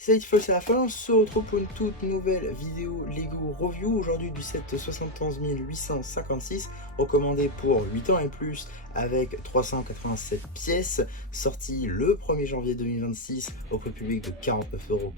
Salut Fox, c'est la fin, on se retrouve pour une toute nouvelle vidéo Lego Review, aujourd'hui du set 71 856, recommandé pour 8 ans et plus, avec 387 pièces, sorti le 1er janvier 2026 au prix public de 49,99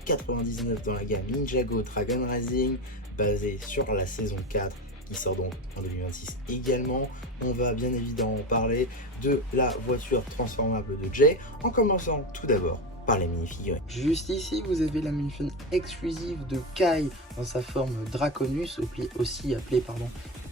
€ dans la gamme Ninjago Dragon Rising, basé sur la saison 4 qui sort donc en 2026 également. On va bien évidemment parler de la voiture transformable de Jay, en commençant tout d'abord par les mini-figurines. Juste ici, vous avez la minifigurine exclusive de Kai dans sa forme Draconus, aussi appelée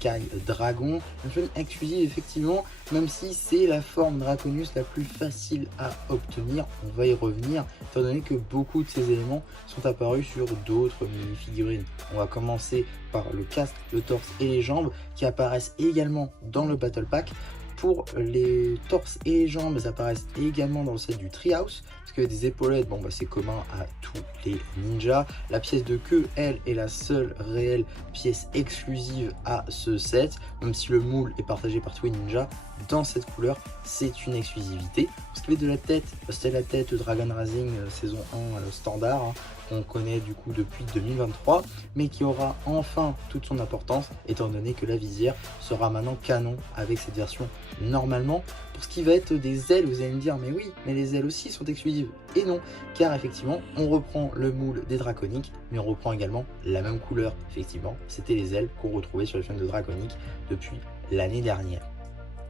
Kai Dragon. Une minifigurine exclusive effectivement, même si c'est la forme Draconus la plus facile à obtenir. On va y revenir, étant donné que beaucoup de ces éléments sont apparus sur d'autres mini-figurines. On va commencer par le casque, le torse et les jambes qui apparaissent également dans le Battle Pack. Pour les torses et les jambes, elles apparaissent également dans le set du Treehouse, parce que des épaulettes, c'est commun à tous les ninjas. La pièce de queue, elle, est la seule réelle pièce exclusive à ce set, même si le moule est partagé par tous les ninjas. Dans cette couleur, c'est une exclusivité. Pour ce qui est de la tête, c'est la tête Dragon Rising saison 1 standard, qu'on connaît du coup depuis 2023, mais qui aura enfin toute son importance, étant donné que la visière sera maintenant canon avec cette version normalement. Pour ce qui va être des ailes, vous allez me dire mais oui, mais les ailes aussi sont exclusives. Et non, car effectivement on reprend le moule des draconiques, mais on reprend également la même couleur. Effectivement, c'était les ailes qu'on retrouvait sur les films de draconique depuis l'année dernière.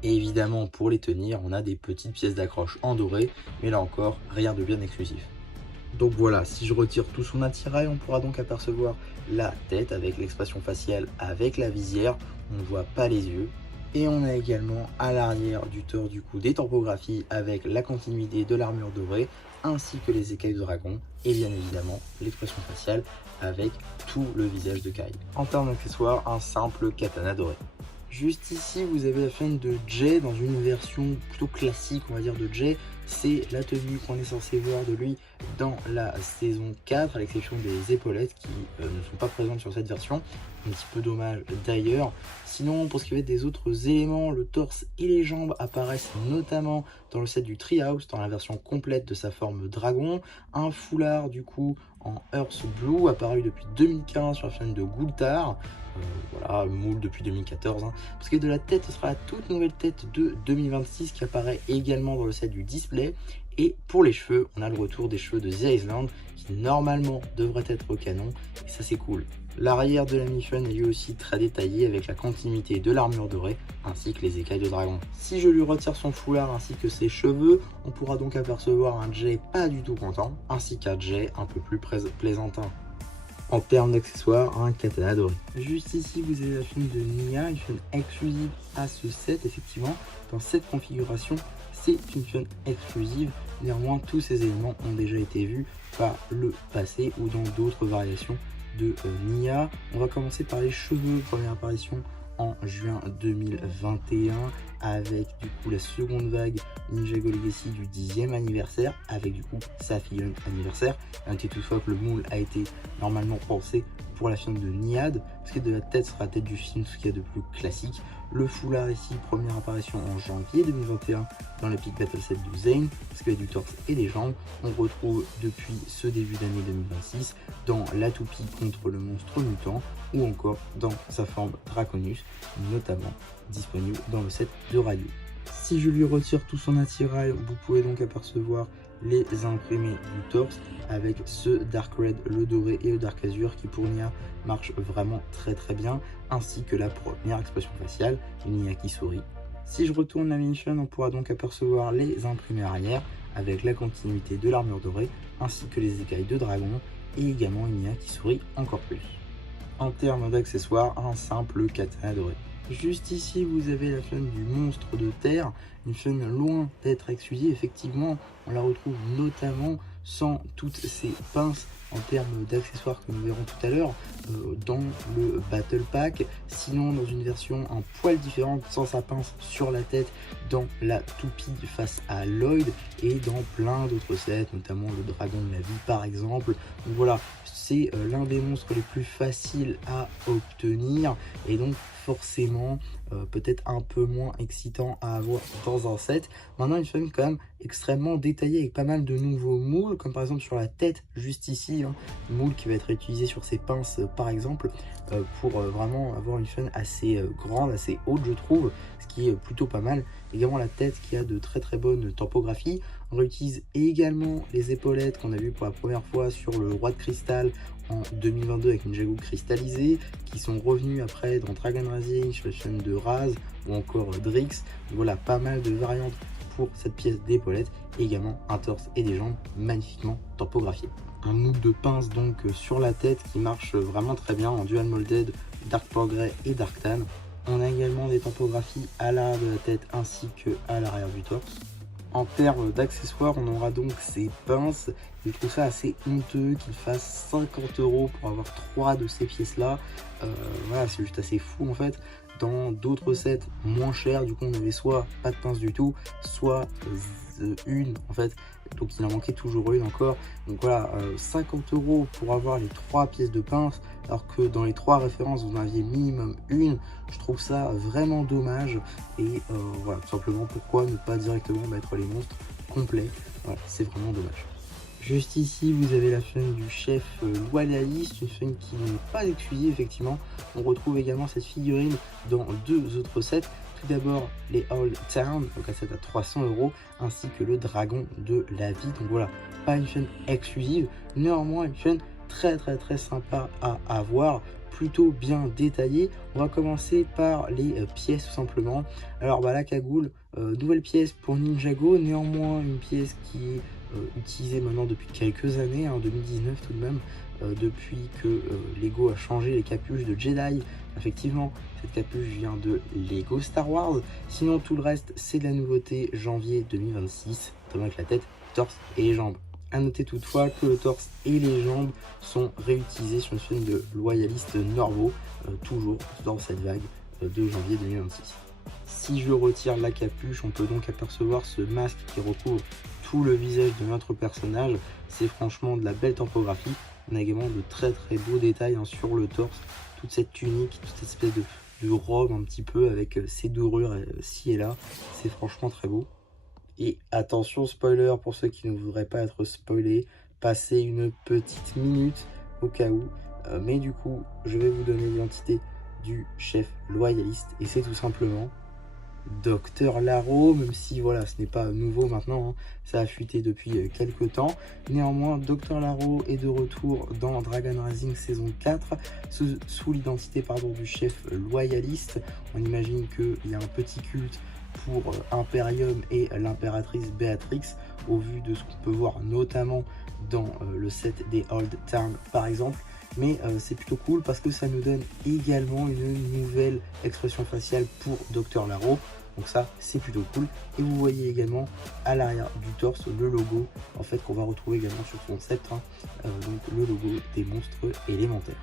Et évidemment, pour les tenir, on a des petites pièces d'accroche en doré, mais là encore, rien de bien exclusif. Donc voilà, si je retire tout son attirail, on pourra donc apercevoir la tête avec l'expression faciale, avec la visière, on ne voit pas les yeux. Et on a également à l'arrière du torse du coup des tampographies avec la continuité de l'armure dorée, ainsi que les écailles de dragon, et bien évidemment l'expression faciale avec tout le visage de Kai. En termes d'accessoires, un simple katana doré. Juste ici, vous avez la figurine de Jay dans une version plutôt classique, on va dire, de Jay. C'est la tenue qu'on est censé voir de lui dans la saison 4, à l'exception des épaulettes qui ne sont pas présentes sur cette version. Un petit peu dommage d'ailleurs. Sinon, pour ce qui va être des autres éléments, le torse et les jambes apparaissent notamment dans le set du Treehouse, dans la version complète de sa forme dragon. Un foulard du coup en Earth Blue, apparu depuis 2015 sur la figurine de Gultar. Voilà, moule depuis 2014. Parce que de la tête, ce sera la toute nouvelle tête de 2026 qui apparaît également dans le set du display. Et pour les cheveux, on a le retour des cheveux de The Island qui normalement devrait être canon. Et ça, c'est cool. L'arrière de la minifigurine est lui aussi très détaillé avec la continuité de l'armure dorée ainsi que les écailles de dragon. Si je lui retire son foulard ainsi que ses cheveux, on pourra donc apercevoir un Jay pas du tout content ainsi qu'un Jay un peu plus plaisantin. En termes d'accessoires, un katana doré. Juste ici, vous avez la figurine de Nia, une figurine exclusive à ce set. Effectivement, dans cette configuration, c'est une figurine exclusive. Néanmoins, tous ces éléments ont déjà été vus par le passé ou dans d'autres variations de Nia. On va commencer par les cheveux, première apparition en juin 2021 avec du coup la seconde vague Ninjago Legacy du 10e anniversaire avec du coup sa figurine anniversaire. Notez toutefois que le moule a été normalement pensé pour la figurine de Niad. Ce qui est de la tête sera la tête du film, ce qu'il y a de plus classique. Le foulard ici, première apparition en janvier 2021 dans l'Epic Battle Set de Zane. Ce qui est du torse et des jambes. On retrouve depuis ce début d'année 2026 dans la toupie contre le monstre mutant ou encore dans sa forme Draconus, notamment disponible dans le set de Ryu. Si je lui retire tout son attirail, vous pouvez donc apercevoir les imprimés du torse avec ce Dark Red, le doré et le Dark Azure qui pour Nia marche vraiment très bien, ainsi que la première expression faciale, une Nia qui sourit. Si je retourne la minifigurine, on pourra donc apercevoir les imprimés arrière avec la continuité de l'armure dorée ainsi que les écailles de dragon et également une Nia qui sourit encore plus. En termes d'accessoires, un simple katana doré. Juste ici, vous avez la figurine du monstre de terre, une figurine loin d'être exclusive. Effectivement, on la retrouve notamment sans toutes ces pinces en termes d'accessoires que nous verrons tout à l'heure dans le Battle Pack. Sinon, dans une version un poil différente, sans sa pince sur la tête, dans la toupie face à Lloyd et dans plein d'autres sets, notamment le Dragon de la Vie par exemple. Donc voilà, c'est l'un des monstres les plus faciles à obtenir et donc forcément peut-être un peu moins excitant à avoir dans un set. Maintenant, une figurine quand même extrêmement détaillée avec pas mal de nouveaux moules. comme par exemple sur la tête, juste ici, hein, moule qui va être utilisé sur ces pinces par exemple, pour vraiment avoir une fun assez grande, assez haute je trouve, ce qui est plutôt pas mal. Également la tête qui a de très très bonnes topographies. On réutilise également les épaulettes qu'on a vu pour la première fois sur le roi de cristal en 2022 avec une Jagu cristallisée, qui sont revenus après dans Dragon Rising, sur la chaîne de Raz ou encore Drix. Donc voilà, pas mal de variantes pour cette pièce d'épaulette, et également un torse et des jambes magnifiquement topographiés. Un moule de pince donc sur la tête qui marche vraiment très bien en dual molded Dark Pearl Grey et Dark Tan. On a également des topographies à l'arrière de la tête ainsi que à l'arrière du torse. En termes d'accessoires, on aura donc ces pinces. Je trouve ça assez honteux qu'ils fassent 50 € pour avoir 3 de ces pièces-là. Voilà, c'est juste assez fou en fait. Dans d'autres sets moins chers, du coup, on avait soit pas de pince du tout, soit une en fait. Donc il en manquait toujours une encore. Donc voilà, 50 € pour avoir les 3 pièces de pince, alors que dans les 3 références, vous en aviez minimum une. Je trouve ça vraiment dommage. Et voilà, tout simplement, pourquoi ne pas directement mettre les monstres complets? Voilà, c'est vraiment dommage. Juste ici, vous avez la fun du chef loyaliste, une fun qui n'est pas exclusive effectivement. On retrouve également cette figurine dans 2 autres sets. Tout d'abord les Old Town, donc un set à 300 €, ainsi que le dragon de la vie. Donc voilà, pas une fun exclusive, néanmoins une fun très sympa à avoir, plutôt bien détaillée. On va commencer par les pièces tout simplement. Alors la cagoule, nouvelle pièce pour Ninjago, néanmoins une pièce qui est utilisée maintenant depuis quelques années, en 2019 tout de même, depuis que Lego a changé les capuches de Jedi. Effectivement, cette capuche vient de Lego Star Wars. Sinon, tout le reste, c'est de la nouveauté janvier 2026, notamment avec la tête, le torse et les jambes. A noter toutefois que le torse et les jambes sont réutilisés sur une film de loyalistes normaux, toujours dans cette vague de janvier 2026. Si je retire la capuche, on peut donc apercevoir ce masque qui recouvre tout le visage de notre personnage. C'est franchement de la belle topographie. On a également de très beaux détails sur le torse, toute cette tunique, toute cette espèce de robe un petit peu avec ses dorures ci et là. C'est franchement très beau. Et attention spoiler pour ceux qui ne voudraient pas être spoilés, passez une petite minute au cas où. Mais du coup, je vais vous donner l'identité du chef loyaliste et c'est tout simplement Dr Laro, même si voilà, ce n'est pas nouveau maintenant, hein, ça a fuité depuis quelques temps. Néanmoins, Dr Laro est de retour dans Dragon Rising saison 4 sous l'identité du chef loyaliste. On imagine qu'il y a un petit culte pour Imperium et l'impératrice Béatrix, au vu de ce qu'on peut voir notamment dans le set des Old Town par exemple. Mais c'est plutôt cool parce que ça nous donne également une nouvelle expression faciale pour Dr Laro. Donc ça, c'est plutôt cool. Et vous voyez également à l'arrière du torse le logo en fait qu'on va retrouver également sur son sceptre, hein, donc le logo des monstres élémentaires.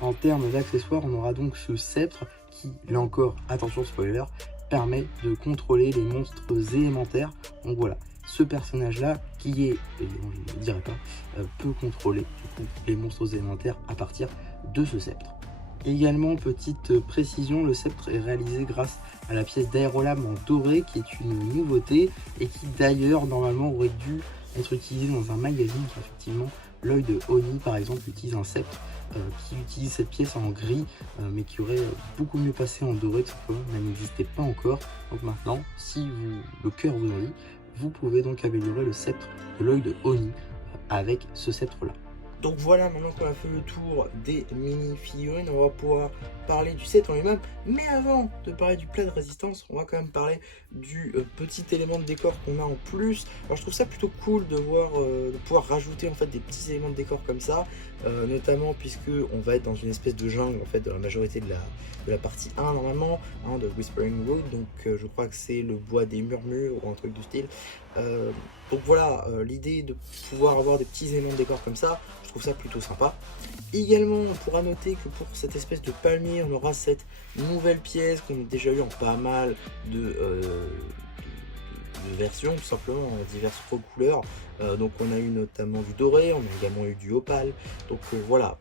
En termes d'accessoires, on aura donc ce sceptre qui, là encore, attention spoiler, permet de contrôler les monstres élémentaires. Donc voilà, ce personnage là qui est, je ne le dirai pas, peut contrôler du coup les monstres élémentaires à partir de ce sceptre. Également, petite précision, le sceptre est réalisé grâce à la pièce d'aérolame en doré qui est une nouveauté et qui d'ailleurs normalement aurait dû être utilisé dans un magazine qui effectivement l'œil de Oni par exemple utilise un sceptre qui utilise cette pièce en gris mais qui aurait beaucoup mieux passé en doré tout simplement, elle n'existait pas encore. Donc maintenant, si le cœur vous en dit, vous pouvez donc améliorer le sceptre de l'œil de Oni avec ce sceptre là. Donc voilà, maintenant qu'on a fait le tour des mini-figurines, on va pouvoir parler du set en lui-même. Mais avant de parler du plat de résistance, on va quand même parler du petit élément de décor qu'on a en plus. Alors je trouve ça plutôt cool de voir, de pouvoir rajouter en fait des petits éléments de décor comme ça, notamment puisque on va être dans une espèce de jungle en fait de la majorité de la partie 1 normalement, hein, de Whispering Wood. Donc je crois que c'est le bois des murmures ou un truc du style. Donc voilà, l'idée de pouvoir avoir des petits éléments de décor comme ça, je trouve ça plutôt sympa. Également, on pourra noter que pour cette espèce de palmier, on aura cette nouvelle pièce qu'on a déjà eu en pas mal de versions, tout simplement, en diverses couleurs. Donc on a eu notamment du doré, on a également eu du opale. Donc voilà,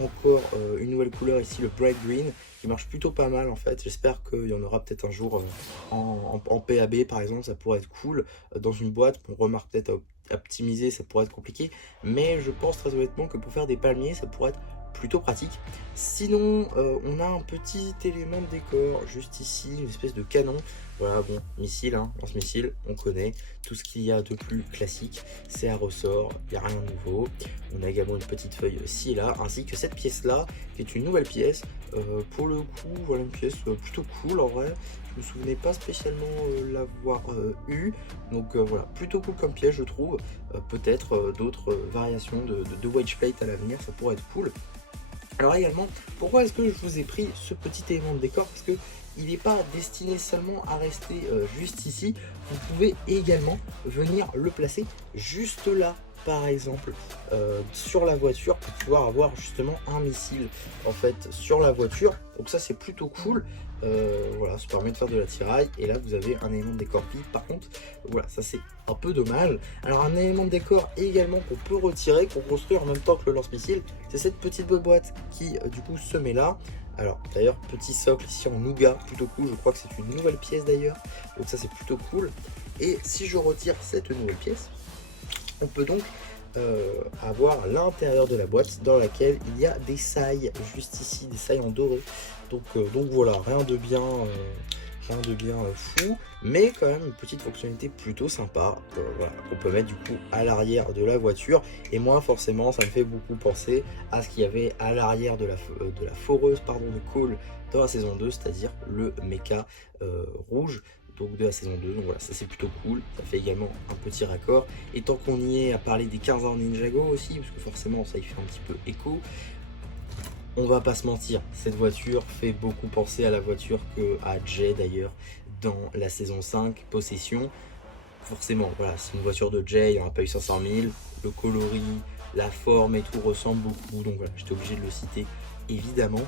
encore une nouvelle couleur ici, le bright green, qui marche plutôt pas mal en fait. J'espère qu'il y en aura peut-être un jour en PAB par exemple, ça pourrait être cool dans une boîte. On remarque peut-être optimiser, ça pourrait être compliqué, mais je pense très honnêtement que pour faire des palmiers, ça pourrait être plutôt pratique. Sinon, on a un petit élément de décor juste ici, une espèce de canon. Voilà, bon, missile, hein, lance-missile, on connaît. Tout ce qu'il y a de plus classique, c'est à ressort, il n'y a rien de nouveau. On a également une petite feuille ci et là, ainsi que cette pièce-là, qui est une nouvelle pièce. Pour le coup, voilà une pièce plutôt cool en vrai. Je me souvenais pas spécialement l'avoir eu. Donc voilà, plutôt cool comme pièce je trouve. Peut-être d'autres variations de wedge plate à l'avenir, ça pourrait être cool. Alors également, pourquoi est-ce que je vous ai pris ce petit élément de décor? Parce que il n'est pas destiné seulement à rester juste ici. Vous pouvez également venir le placer juste là, par exemple, sur la voiture, pour pouvoir avoir justement un missile en fait sur la voiture. Donc ça c'est plutôt cool. Voilà, ça permet de faire de l'attirail. Et là vous avez un élément de décor vif. Par contre, voilà, ça c'est un peu dommage. Alors un élément de décor également qu'on peut retirer, qu'on construit en même temps que le lance-missile, c'est cette petite boîte qui du coup se met là. Alors d'ailleurs petit socle ici en nougat, plutôt cool, je crois que c'est une nouvelle pièce d'ailleurs, donc ça c'est plutôt cool. Et si je retire cette nouvelle pièce, on peut donc avoir l'intérieur de la boîte dans laquelle il y a des sailles juste ici, des sailles en doré. Donc voilà, rien de bien fou, mais quand même une petite fonctionnalité plutôt sympa, voilà, qu'on peut mettre du coup à l'arrière de la voiture. Et moi forcément ça me fait beaucoup penser à ce qu'il y avait à l'arrière de la foreuse de Cole dans la saison 2, c'est-à-dire le mecha rouge donc de la saison 2. Donc voilà, ça c'est plutôt cool, ça fait également un petit raccord. Et tant qu'on y est, à parler des 15 ans Ninjago aussi, parce que forcément ça y fait un petit peu écho. On va pas se mentir, cette voiture fait beaucoup penser à la voiture que a Jay d'ailleurs dans la saison 5, Possession. Forcément, voilà, c'est une voiture de Jay, il n'y aura pas eu 500 000. Le coloris, la forme et tout ressemble beaucoup, donc voilà, j'étais obligé de le citer évidemment.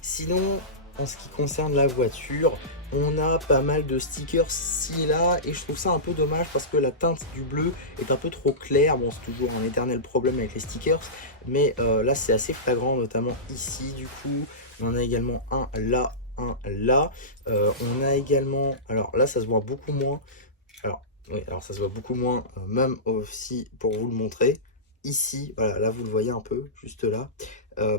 Sinon, en ce qui concerne la voiture, on a pas mal de stickers ci et là, et je trouve ça un peu dommage parce que la teinte du bleu est un peu trop claire. Bon, c'est toujours un éternel problème avec les stickers, mais là c'est assez flagrant, notamment ici du coup. On en a également un là, un là. On a également, alors là ça se voit beaucoup moins, alors oui, alors ça se voit beaucoup moins, même aussi pour vous le montrer. Ici, voilà, là vous le voyez un peu, juste là.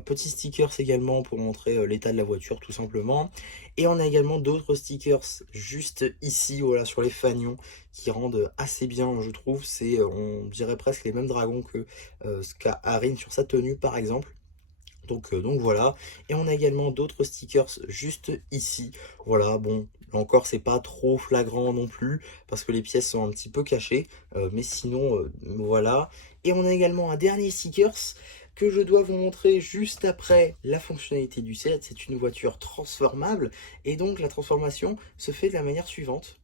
Petits stickers également pour montrer l'état de la voiture tout simplement. Et on a également d'autres stickers juste ici, voilà, sur les fanions qui rendent assez bien, je trouve. C'est, on dirait presque les mêmes dragons que ce qu'a Arin sur sa tenue par exemple. Donc voilà, et on a également d'autres stickers juste ici. Voilà, bon, là encore c'est pas trop flagrant non plus parce que les pièces sont un petit peu cachées, mais sinon voilà. Et on a également un dernier stickers que je dois vous montrer juste après la fonctionnalité du set. C'est une voiture transformable et donc la transformation se fait de la manière suivante.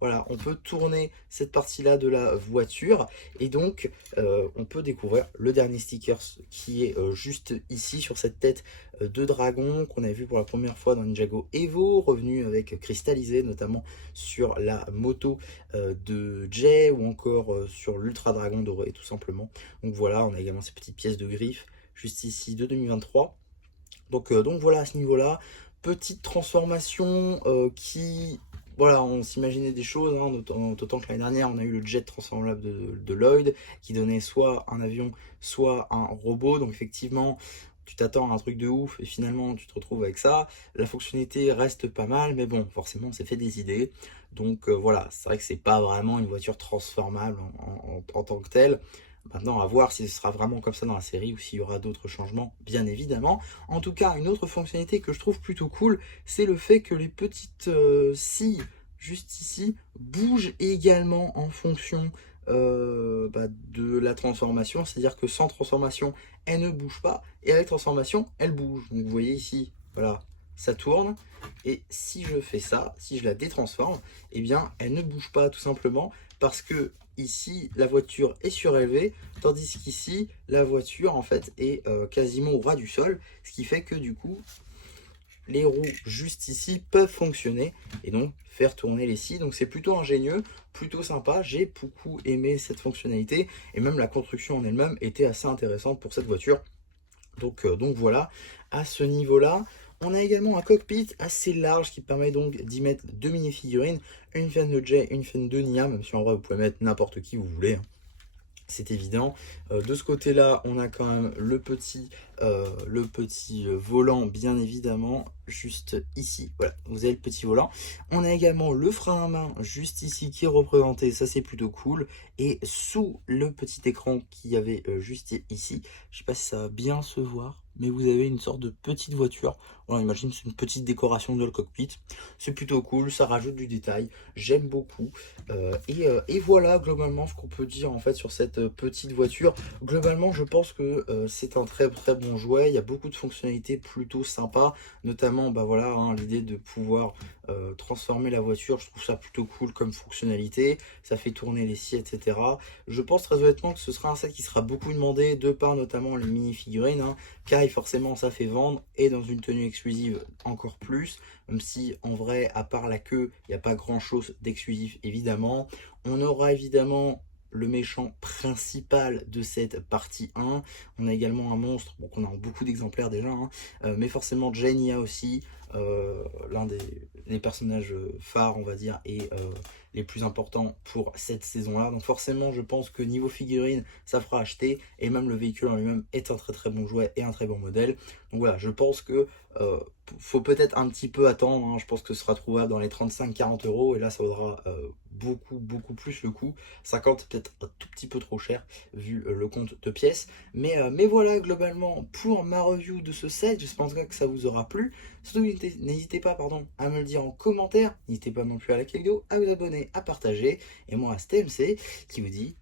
Voilà, on peut tourner cette partie-là de la voiture et donc on peut découvrir le dernier sticker qui est juste ici sur cette tête de dragon qu'on a vu pour la première fois dans Ninjago Evo, revenu avec cristallisé notamment sur la moto de Jay ou encore sur l'Ultra Dragon doré tout simplement. Donc voilà, on a également ces petites pièces de griffes juste ici de 2023. Donc voilà à ce niveau-là, petite transformation qui... Voilà, on s'imaginait des choses, hein, d'autant que l'année dernière, on a eu le jet transformable de Lloyd, qui donnait soit un avion, soit un robot. Donc effectivement, tu t'attends à un truc de ouf, et finalement, tu te retrouves avec ça. La fonctionnalité reste pas mal, mais bon, forcément, on s'est fait des idées. Donc voilà, c'est vrai que c'est pas vraiment une voiture transformable en tant que telle. Maintenant, à voir si ce sera vraiment comme ça dans la série ou s'il y aura d'autres changements, bien évidemment. En tout cas, une autre fonctionnalité que je trouve plutôt cool, c'est le fait que les petites scies, juste ici, bougent également en fonction de la transformation. C'est-à-dire que sans transformation, elles ne bougent pas. Et avec transformation, elles bougent. Donc vous voyez ici, voilà, ça tourne. Et si je fais ça, si je la détransforme, eh bien, elle ne bouge pas tout simplement parce que ici, la voiture est surélevée, tandis qu'ici, la voiture, en fait, est quasiment au ras du sol, ce qui fait que, du coup, les roues juste ici peuvent fonctionner et donc faire tourner les scies. Donc c'est plutôt ingénieux, plutôt sympa. J'ai beaucoup aimé cette fonctionnalité et même la construction en elle-même était assez intéressante pour cette voiture. Donc voilà, à ce niveau-là, On a également un cockpit assez large qui permet donc d'y mettre 2 mini-figurines, une fan de Jay, une fan de Nia, même si en vrai vous pouvez mettre n'importe qui vous voulez, hein. C'est évident. De ce côté-là, on a quand même le petit volant, bien évidemment, juste ici. Voilà, vous avez le petit volant. On a également le frein à main, juste ici, qui est représenté. Ça, c'est plutôt cool. Et sous le petit écran qu'il y avait juste ici, je sais pas si ça va bien se voir, mais vous avez une sorte de petite voiture. Voilà, imagine, c'est une petite décoration de le cockpit. C'est plutôt cool, ça rajoute du détail. J'aime beaucoup. Et voilà globalement ce qu'on peut dire en fait sur cette petite voiture. Globalement, je pense que c'est un très très bon jouet. Il y a beaucoup de fonctionnalités plutôt sympas, notamment bah voilà, hein, l'idée de pouvoir transformer la voiture. Je trouve ça plutôt cool comme fonctionnalité. Ça fait tourner les scies, etc. Je pense très honnêtement que ce sera un set qui sera beaucoup demandé de par notamment les mini-figurines, hein, car forcément ça fait vendre et dans une tenue exclusive encore plus. Même si en vrai, à part la queue, il n'y a pas grand chose d'exclusif évidemment. On aura évidemment le méchant principal de cette partie 1. On a également un monstre, bon, qu'on a en beaucoup d'exemplaires déjà, hein, mais forcément Jania aussi, l'un des personnages phares, on va dire, et les plus importants pour cette saison-là. Donc forcément, je pense que niveau figurine, ça fera acheter, et même le véhicule en lui-même est un très très bon jouet et un très bon modèle. Donc voilà, je pense que faut peut-être un petit peu attendre, hein. Je pense que ce sera trouvable dans les 35-40 euros et là ça vaudra beaucoup plus le coup. 50 peut-être un tout petit peu trop cher vu le compte de pièces, mais voilà globalement pour ma review de ce set. J'espère en tout cas que ça vous aura plu. Surtout n'hésitez pas à me le dire en commentaire, n'hésitez pas non plus à liker la vidéo, à vous abonner, à partager, et moi c'était MC qui vous dit